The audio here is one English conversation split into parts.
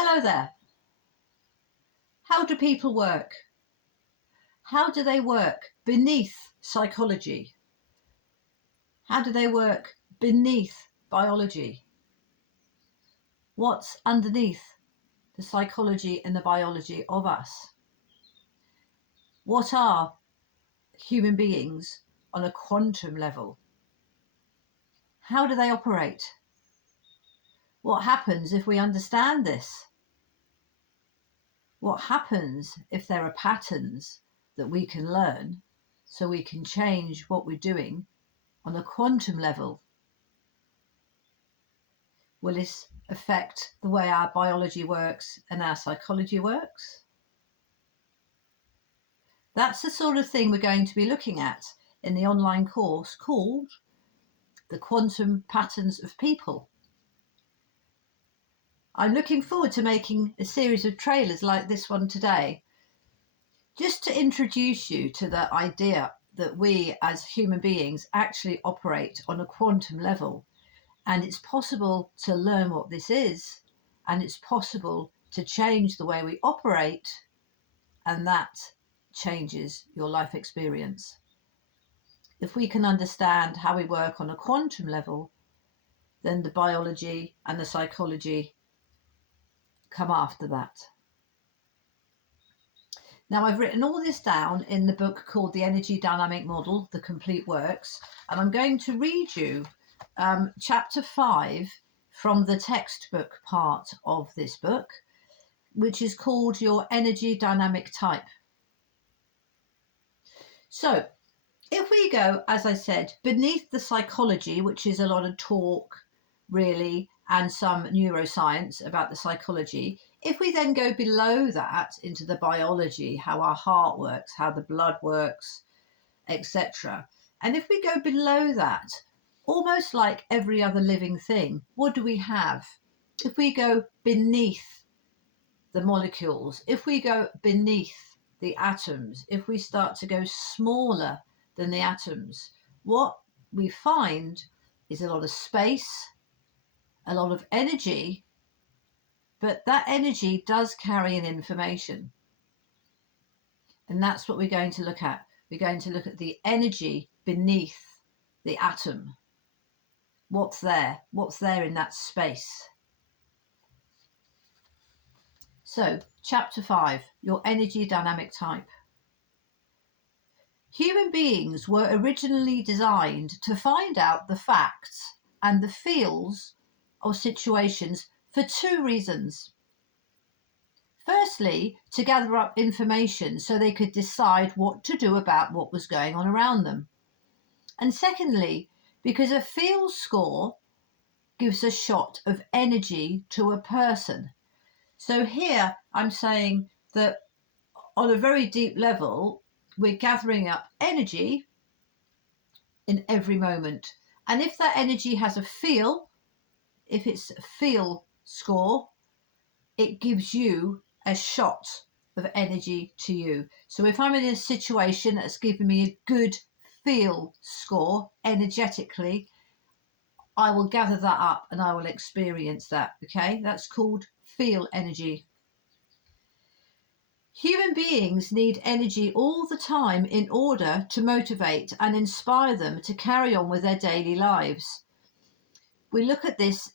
Hello there. How do people work? How do they work beneath psychology? How do they work beneath biology? What's underneath the psychology and the biology of us? What are human beings on a quantum level? How do they operate? What happens if we understand this? What happens if there are patterns that we can learn so we can change what we're doing on a quantum level? Will this affect the way our biology works and our psychology works? That's the sort of thing we're going to be looking at in the online course called The Quantum Patterns of People. I'm looking forward to making a series of trailers like this one today, just to introduce you to the idea that we as human beings actually operate on a quantum level, and it's possible to learn what this is, and it's possible to change the way we operate, and that changes your life experience. If we can understand how we work on a quantum level, then the biology and the psychology come after that. Now, I've written all this down in the book called The Energy Dynamic Model, The Complete Works, and I'm going to read you chapter 5 from the textbook part of this book, which is called Your Energy Dynamic Type. So, if we go, as I said, beneath the psychology, which is a lot of talk, really, and some neuroscience about the psychology, if we then go below that into the biology, how our heart works, how the blood works, etc., and if we go below that, almost like every other living thing, what do we have? If we go beneath the molecules, if we go beneath the atoms, if we start to go smaller than the atoms, what we find is a lot of space, a lot of energy, but that energy does carry an information. And that's what we're going to look at. We're going to look at the energy beneath the atom. What's there? What's there in that space? So, chapter 5, your energy dynamic type. Human beings were originally designed to find out the facts and the feels of situations for two reasons. Firstly, to gather up information so they could decide what to do about what was going on around them. And secondly, because a feel score gives a shot of energy to a person. So here I'm saying that on a very deep level, we're gathering up energy in every moment. And if that energy has a feel, if it's a feel score, it gives you a shot of energy to you. So if I'm in a situation that's giving me a good feel score energetically, I will gather that up and I will experience that. Okay, that's called feel energy. Human beings need energy all the time in order to motivate and inspire them to carry on with their daily lives. We look at this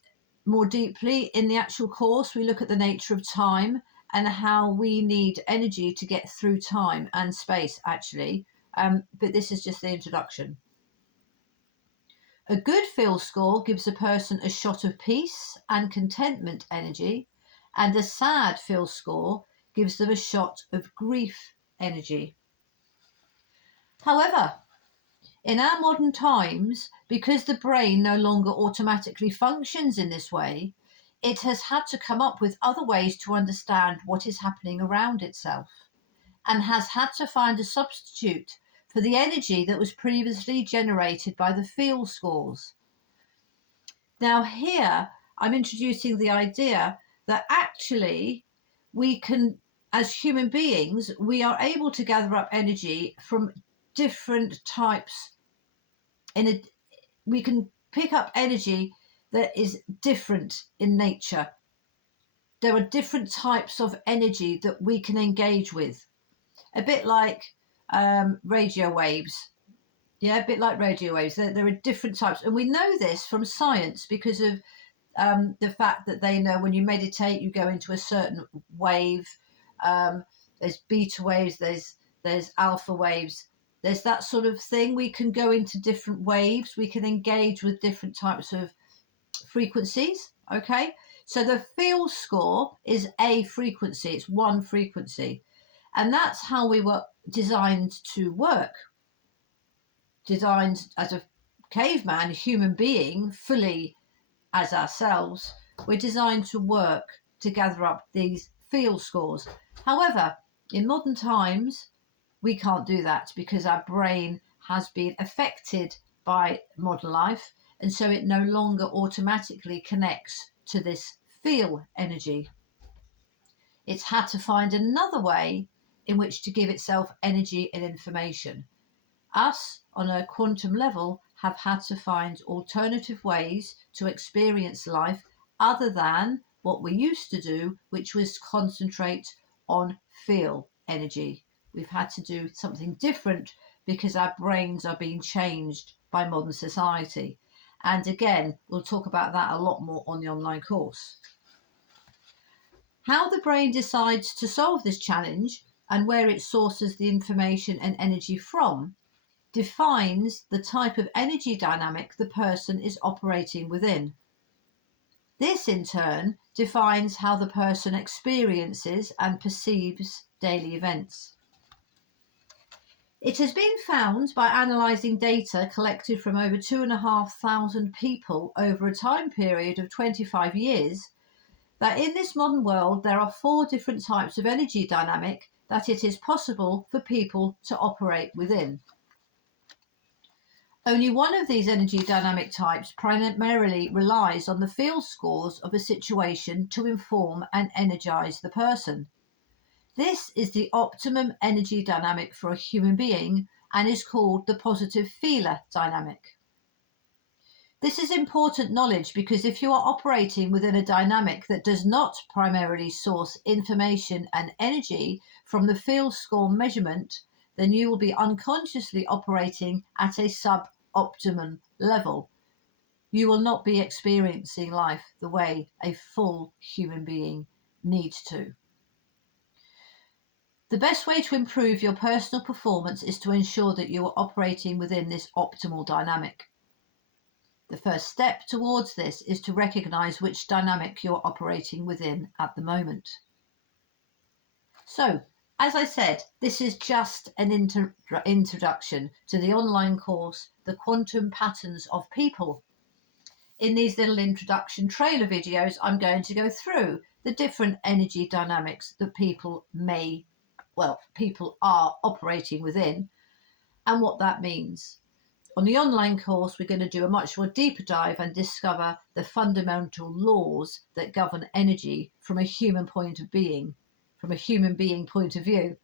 more deeply in the actual course. We look at the nature of time and how we need energy to get through time and space, actually. But this is just the introduction. A good feel score gives a person a shot of peace and contentment energy, and a sad feel score gives them a shot of grief energy. However, in our modern times, because the brain no longer automatically functions in this way, it has had to come up with other ways to understand what is happening around itself, and has had to find a substitute for the energy that was previously generated by the feel scores. Now, here I'm introducing the idea that actually we can, as human beings, we are able to gather up energy from different types. We can pick up energy that is different in nature, there are different types of energy that we can engage with, a bit like radio waves. Yeah, a bit like radio waves. There are different types, and we know this from science because of the fact that they know when you meditate, you go into a certain wave. There's beta waves, there's alpha waves, there's that sort of thing. We can go into different waves. We can engage with different types of frequencies. Okay, so the feel score is a frequency. It's one frequency, and that's how we were designed to work. Designed as a caveman, a human being, fully as ourselves, we're designed to work to gather up these feel scores. However, in modern times, we can't do that because our brain has been affected by modern life, and so it no longer automatically connects to this feel energy. It's had to find another way in which to give itself energy and information. Us, on a quantum level, have had to find alternative ways to experience life other than what we used to do, which was concentrate on feel energy. We've had to do something different because our brains are being changed by modern society. And again, we'll talk about that a lot more on the online course. How the brain decides to solve this challenge and where it sources the information and energy from defines the type of energy dynamic the person is operating within. This, in turn, defines how the person experiences and perceives daily events. It has been found by analysing data collected from over 2,500 people over a time period of 25 years that in this modern world there are 4 different types of energy dynamic that it is possible for people to operate within. Only one of these energy dynamic types primarily relies on the feel scores of a situation to inform and energize the person. This is the optimum energy dynamic for a human being and is called the positive feeler dynamic. This is important knowledge because if you are operating within a dynamic that does not primarily source information and energy from the feel score measurement, then you will be unconsciously operating at a sub-optimum level. You will not be experiencing life the way a full human being needs to. The best way to improve your personal performance is to ensure that you are operating within this optimal dynamic. The first step towards this is to recognize which dynamic you're operating within at the moment. So, as I said, this is just an introduction to the online course, The Quantum Patterns of People. In these little introduction trailer videos, I'm going to go through the different energy dynamics that people are operating within and what that means. On the online course, we're going to do a much more deeper dive and discover the fundamental laws that govern energy from a human point of being, from a human being point of view,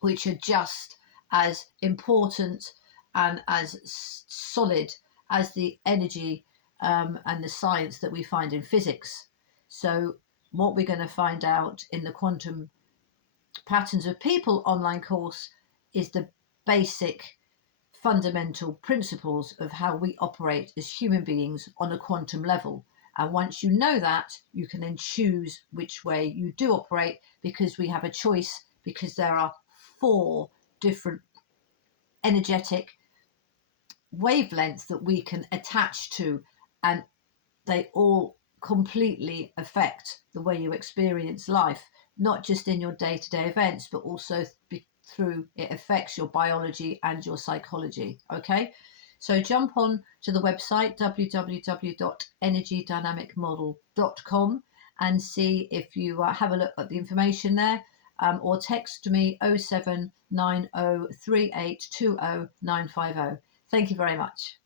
which are just as important and as solid as the energy and the science that we find in physics. So what we're going to find out in the Quantum Patterns of People online course is the basic fundamental principles of how we operate as human beings on a quantum level. And once you know that, you can then choose which way you do operate because we have a choice, because there are 4 different energetic wavelengths that we can attach to, and they all completely affect the way you experience life, not just in your day-to-day events, but also through it affects your biology and your psychology. Okay, so jump on to the website www.energydynamicmodel.com and see if you have a look at the information there, or text me 07903820 950. Thank you very much.